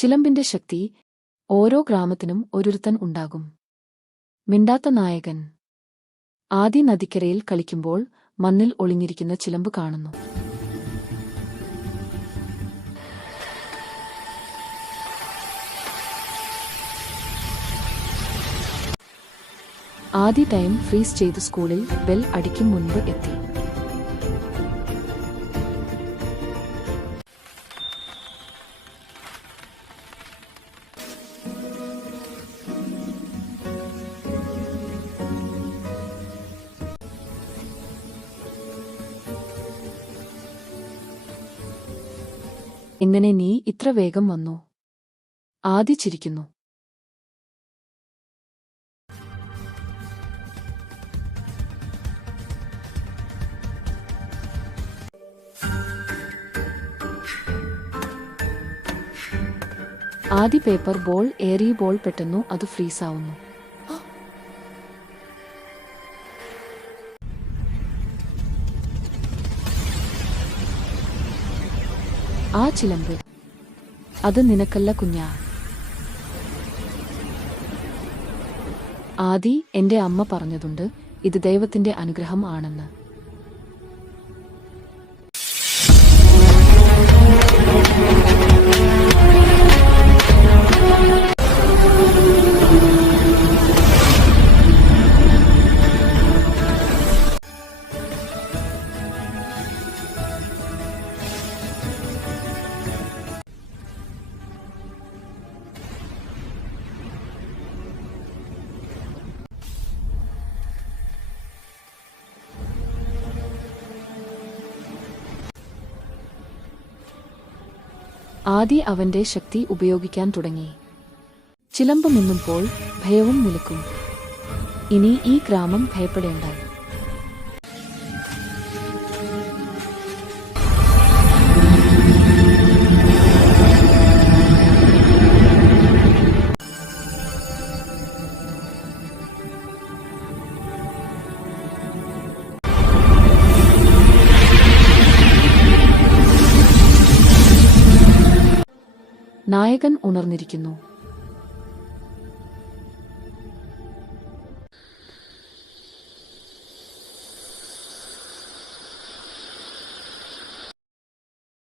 ചിലമ്പിന്റെ ശക്തി. ഓരോ ഗ്രാമത്തിനും ഒരുത്തൻ ഉണ്ടാകും. മിണ്ടാത്ത നായകൻ. ആദി നദിക്കരയിൽ കളിക്കുമ്പോൾ മണ്ണിൽ ഒളിഞ്ഞിരിക്കുന്ന ചിലമ്പ് കാണുന്നു. ആദി ടൈം ഫ്രീസ് ചെയ്ത് സ്കൂളിൽ ബെൽ അടിക്കും മുൻപ് എത്തി. എങ്ങനെ നീ ഇത്ര വേഗം വന്നു? ആദി ചിരിക്കുന്നു. ആദി പേപ്പർ ബോൾ എറിയുമ്പോൾ പെട്ടെന്നു അത് ഫ്രീസാവുന്നു. ആ ചിലമ്പ്. അത് നിനക്കല്ല കുഞ്ഞാ. ആദി, എന്റെ അമ്മ പറഞ്ഞതുണ്ട്, ഇത് ദൈവത്തിന്റെ അനുഗ്രഹം ആണെന്ന്. ആദി അവന്റെ ശക്തി ഉപയോഗിക്കാൻ തുടങ്ങി. ചിലമ്പ് മിന്നുമ്പോൾ ഭയവും നിലക്കും. ഇനി ഈ ഗ്രാമം ഭയപ്പെടേണ്ട. നായകൻ ഉണർന്നിരിക്കുന്നു.